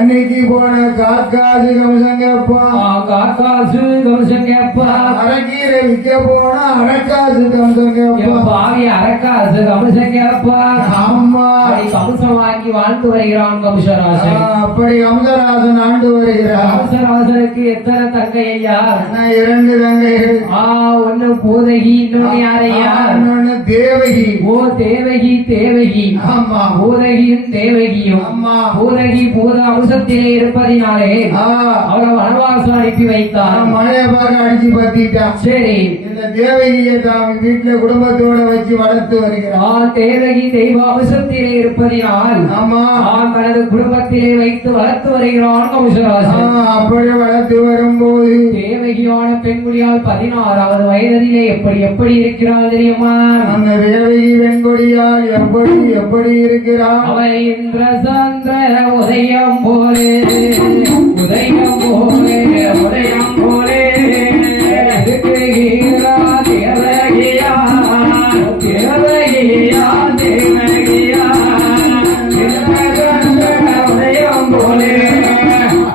அன்னைக்கு போன காக்காசு கம்சங்கப்பா காக்காசு கம்சங்கப்பா அரைக்கீரை விற்க போன அரக்காசு கம்சங்கப்பா பாவி அரக்காசு கம்சங்கப்பா அம்மா கம்சம் வாங்கி வாழ்ந்து வருகிறான் கம்சராசன். அப்படி கம்சராசன் ஆண்டு வருகிறார். கம்சராசனுக்கு எத்தனை தங்கை ஐயா? 2 தங்கைகள். ஒன்னு பூதகி, இன்னொன்னு யாரையா? இன்னொன்னு தேவகி. ஓ தேவகி தேவகி. ஆமா பூதகியும் தேவகியும். அம்மா பூதகி பூத அம்சத்திலே இருப்பதினாலே அவரை வனவாசம் அனுப்பி வைத்தார். மழைய பார்க்க அடிச்சு பத்திட்டான். சரி, இந்த தேவகியை தான் வீட்டுல குடும்பத்தோட வச்சு வளர்த்து வருகிறார். தேவகி தெய்வ அம்சத்திலே இருப்பதினால் ஆமா தனது குடும்பத்திலே வைத்து வளர்த்து வருகிறான் கம்சராசன். அப்படி வளர்த்து வரும்போது தேவகியான பெண்குடியால் 16வது வயதிலே எப்படி எப்படி இருக்கிறாள் தெரியுமா? அந்த தேவகி பெண்குடியால் எப்படி எப்படி இருக்கிறாள்? அவள் இந்திர சந்திர உதயம் போலே உதயம் போலே உதயம் போலே தேவகியா தேவகியா தேவகியா தேவகியா உதயம் போலே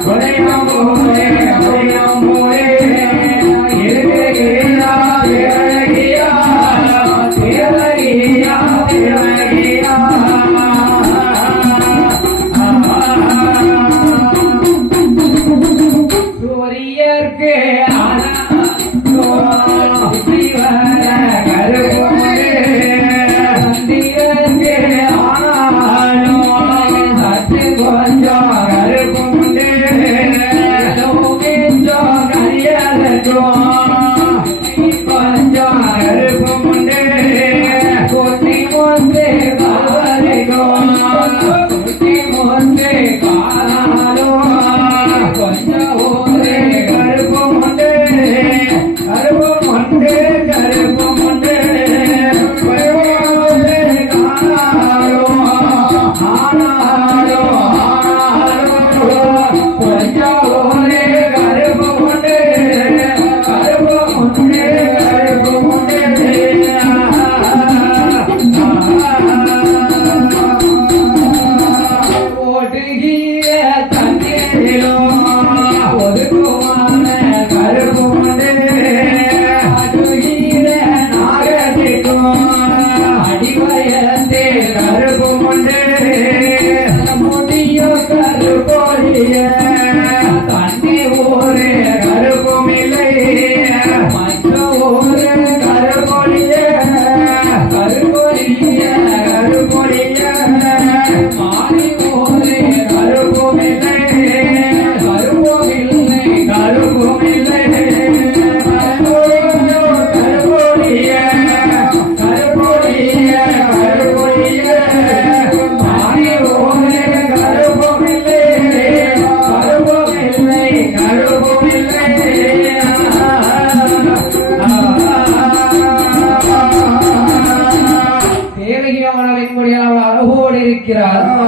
உதயம் போலே உதயம் போலே தேவகியா தேவகியா தேவகியா தேவகியா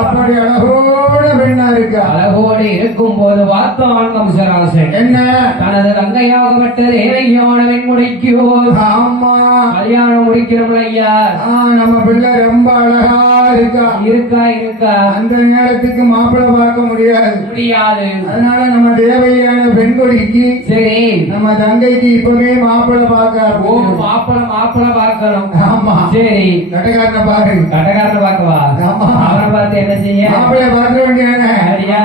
அப்படி அழகோட பெண்ணா இருக்கா. அழகோடு இருக்கும் போது பார்த்தான் கம்சராசன். என்ன? தனது தங்கையாகப்பட்ட தேவையான வெண்முடிக்கு ஆமா, கல்யாணம் முடிக்கிறோம் ஐயா. நம்ம பிள்ளை ரொம்ப அழகா இருக்கா. இருக்கா அந்த நேரத்துக்கு மாப்பிள்ளை பார்க்க முடியாது. அதனால நம்ம தேவையான பெண்கொடிக்கு சரி நம்ம தங்கைக்கு இப்பவே மாப்பிள்ளை பார்க்க மாப்பிள்ளை பார்க்கணும். ஆமா சரி, கட்டக்காரனை பாரு. கட்டக்காரனை பார்க்கவா? அவரை பார்த்து என்ன செய்ய? மாப்பிள்ளை பார்க்க வேண்டியதானே. சரியா?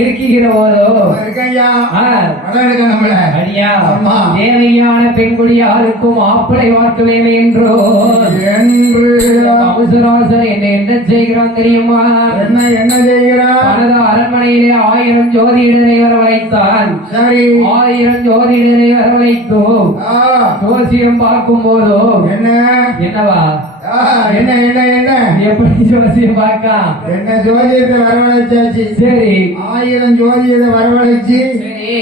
இருக்கிற தேவையான பெண்குடி யாருக்கும் மாப்பிளை பார்க்க வேண்டும் என்றோ அவசராசன் என்ன செய்கிறான் தெரியுமா? என்ன செய்கிறான்? தனது அரண்மனையிலே 1000 ஜோதிடரை வரவழைத்தான். சரி, 1000 ஜோதிடரை வரவழைத்தோ ஜோசியம் பார்க்கும் போதோ என்னவா என்ன என்ன என்ன எப்படி ஜோசியம் பார்க்கா? என்ன ஜோதியத்தை வரவழைச்சாச்சு. சரி, 1000 ஜோதியத்தை வரவழைச்சு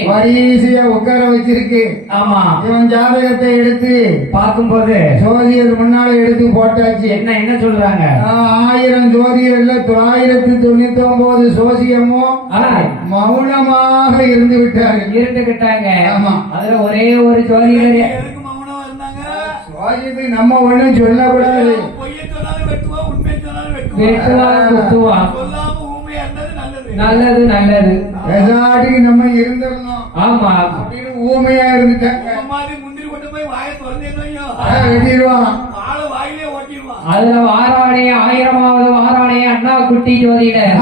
வரிசையா உட்கார வச்சிருக்கு. ஆமா, இவன் ஜாதகத்தை எடுத்து பார்க்கும்போது ஜோதியர் முன்னால எடுத்து போட்டாச்சு. என்ன சொல்றாங்க? 1000 ஜோதியர்ல 999 ஜோசியமும் மௌனமாக இருந்து இருந்துகிட்டாங்க. ஆமா, அதுல ஒரே ஒரு ஜோதிடர் நம்ம ஒண்ணும் சொல்லக்கூடாது. நல்லது நல்லது எல்லாத்துக்கு நம்ம இருந்திருந்தோம். ஆமா, அப்படின்னு ஊமையா இருந்துட்டாங்க. அதுல வாராணி 1000வது வாராணி அண்ணா குட்டி ஜோதிடர்.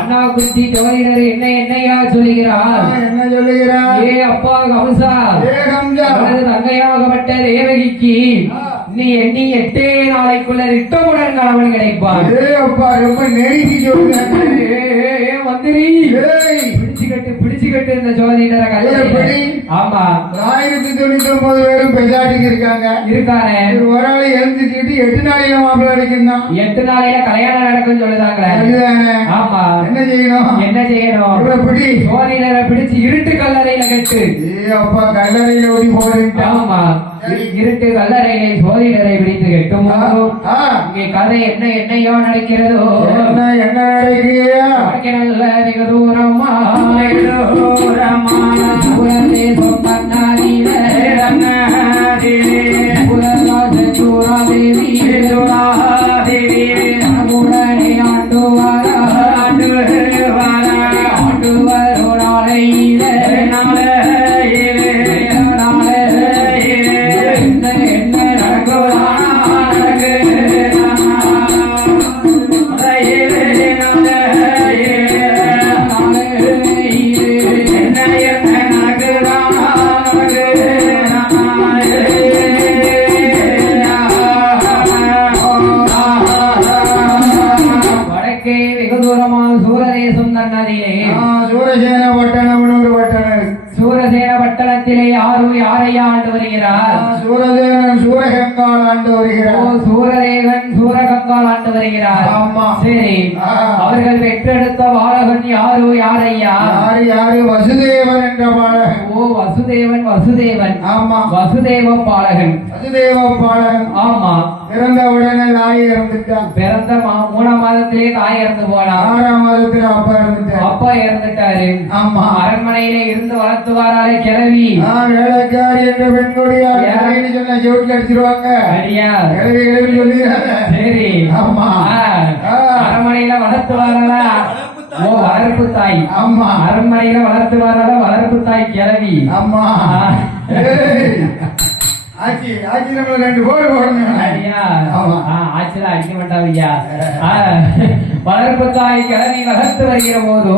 அண்ணா குட்டி ஜோதிடர் என்னையா சொல்லுகிறார்? என்ன சொல்லுகிறார்? ஏ அப்பா கம்சா, தங்கையாகப்பட்ட தேவகிக்கு நீ எண்ணி 8 நாளைக்குள்ள ரிட்டமுடன் கணவன் கிடைப்பான். ரொம்ப நெருங்கி சொல்லுங்க. மந்திரி பிடிச்சுக்கட்டு இந்த ஜோதிடரை. ஆமா, 1099 பேரும் பெஜாட்டிக்கு இருக்காங்க. ஒரு ஆளு எழுந்துக்கிட்டு 8 நாளையில மாப்பிள்ளை அடிக்கணும். 8 நாளையில கல்யாணம் நடக்கும் சொல்லுதாங்களே. ஆமா, என்ன செய்யணும்? ஜோதிடரை பிடிச்சு இருட்டு கல்லறையில கட்டு. அப்பா கல்லறையில ஓடி போறேன். ஆமா, இருட்டு கல்லறையில ஜோதிடரை பிடித்து கட்டும். இங்கே கதை என்னையோ நடக்கிறதோ? என்ன நடக்கிறீங்க? மிக தூரமா சூரசேன பட்டணத்திலே யாரையா ஆண்டு வருகிறார்? சூரதேவன் சூரகங்கால் ஆண்டு வருகிறார். சூரதேவன் சூரகங்கால் ஆண்டு வருகிறார். சரி, அவர்கள் பெற்றெடுத்த பாலகன் யாரையா? யாரு? வசுதேவன் என்ற பாலகன். வசுதேவன். ஆமா, வசுதேவ பாலகன். ஆமா, பிறந்த உடனே தாய் இறந்துட்டான். பிறந்த 3ஆம் மாதத்திலே தாய் இறந்து போனா. 6ஆம் மாதத்துல அப்பா இறந்துட்டாரு. ஆமா, அரண்மனையிலே இருந்து வளர்த்து வாராலே கிளவி வேலைக்காரி என்ற பெண்களுடைய சொன்ன ஜோட்ல அடிச்சிருவாங்க. கிளவி சொல்லுகிறாங்க. சரி, ஆமா, அரண்மனையில வளர்த்து வாராளா? வளர்ப்பு தாய். ஆமா, அரண்மனையில வளர்த்து வாராளா? வளர்ப்பு தாய் கிளவி. ஆமா, ஆச்சி நம்மள 2 கோடு போடணும். ஆச்சில அடிக்க மாட்டாங்க. வளர்ப்பு தாய் கிளவி வளர்த்து வருகிற போது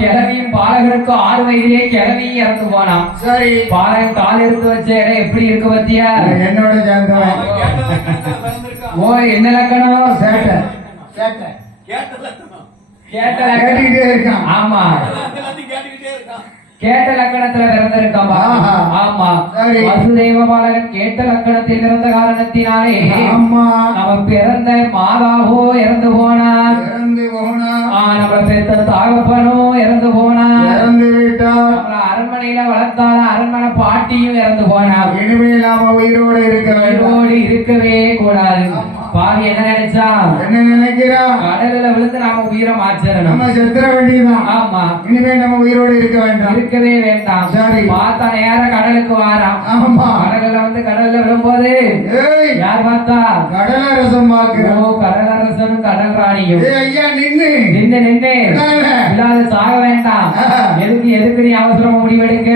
கிளவியும் பாலகனுக்கு 6 வயதிலே கிளவி இறந்து போனான். சரி, பாலகன் கால் எடுத்து வச்ச இடம் எப்படி இருக்கு பத்தியா? என்னோட சேர்ந்தவன். என்ன லக்கணம்? கேட்டுக்கிட்டே இருக்கான். ஆமா, கேட்ட லக்கணத்துல பிறந்திருக்காமா? ஆமா, வசுதேவ பாலகன் கேட்ட லக்கணத்தில் பிறந்த காரணத்தினாலே நம்ம பிறந்த மாதாவோ இறந்து போனார். நம்மள பெத்த தாகப்பனும் இறந்து போனா, இறந்து விட்டார். நம்மள அரண்மனையில வளர்த்தால அரண்மனை பாட்டியும் இறந்து போனா. இனிமேல் நாம உயிரோடு இருக்க வேண்டும். உயிரோடு இருக்கவே கூடாது. பாவி என்ன நினைச்சா, என்ன நினைக்கிறா? கடல்ல விழுந்து நாம உயிரை மாற்றணும். நம்ம செத்துற வேண்டியதுதான். ஆமா, இனிமேல் நம்ம உயிரோடு இருக்க வேண்டாம். இருக்கவே வேண்டாம். சரி. பார்த்தா நேர கடலுக்கு வாராம். ஆமா. கடல்ல விழும்போது ஏய், யார் பார்த்தா? கடலரசம் பார்க்கிறோம். ஓ, கடலரசனும் கடல் ராணியும். ஏய் ஐயா, நின்னு நின்று இதானே? இல்லாத சாக வேண்டாம். எதுக்கு நீ அவசரமா முடிவெடுக்க?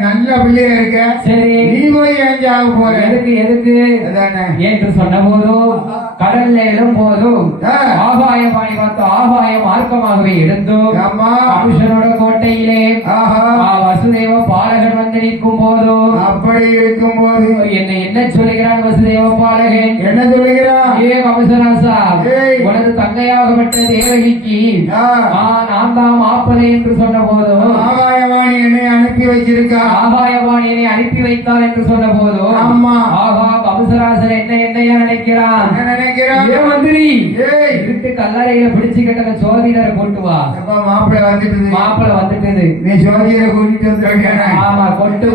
நல்ல பிள்ளையா இருக்க. சரி, நீ போய் ஏன் ஆக போற? எதுக்கு அதானே. என்று சொன்ன போதும் கடல்ல எழும் போதும் ஆகாயம் பாணி பார்த்து ஆகாயம் மார்க்கமாகவே எடுத்தோம். ஆமா. அபிஷனோட கோட்டையிலே ஆஹா. வசுதேவ பாலகன் வந்து நிற்கும் போதும் அப்படி இருக்கும் போது என்ன சொல்லுகிறான் வசுதேவ பாலகன்? என்ன சொல்லுகிறா? ஏ வம்சராசா, ஏய். உனது தங்கையாகப்பட்ட தேவகிக்கு நான் தான் மாப்பதை என்று சொன்ன போதும் ஆகாயவாணி என்னை அனுப்பி வச்சிருக்கா. ஆகாயவாணியை அனுப்பி வைத்தார் என்று சொன்ன போதும் ஆமா. ஆகா வம்சராசன் என்னையா நினைக்கிறான்? என்ன நினைக்கிறா? ஏ மந்திரி, ஏய், இருட்டு கல்லறையில பிடிச்சு கிட்ட சோதிடரை கொண்டு வா. அப்பா மாப்பிள்ளை வந்துட்டு மாப்பிளை வந்துட்டது. நீ ஜோதியரை கூட்டிட்டு வந்துருக்கானே. ஆமா, கொட்டு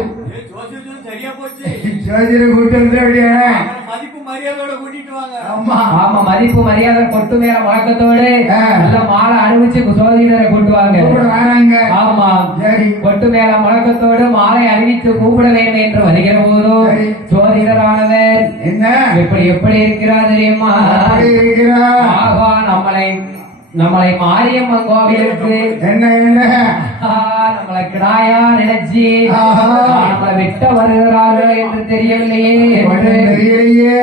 சரியா போச்சு. ஜோதியரை கூட்டிட்டு வந்துருக்கானே. மதிப்பு மரியாதையோட கூட்டிட்டு வாங்க. அம்மா. ஆமா, மதிப்பு மரியாதை கொட்டு மேல வழக்கத்தோடு ஆ. நல்ல மாலை அணிவிச்சு சோதிடரை கொண்டு வாங்க. கூப்பிட வேணாங்க. ஆமா, சரி. கொட்டு மேல முழக்கத்தோடு மாலை அணிவித்து கூப்பிட வேண்டும் என்று வருகிற போதும் சரி. சோதிடரானவர் என்ன எப்படி இருக்கிறார் தெரியுமா? அப்படி இருக்கிறா? ஆகா, நம்மளை மாரியம்மன் கோவிலுக்கு என்ன நம்மளை கிடாயா நினைச்சு ஆஹா. நம்மளை விட்ட வருகிறார்கள் என்று தெரியவில்லையே என்று ஒண்ணும் தெரியலையே.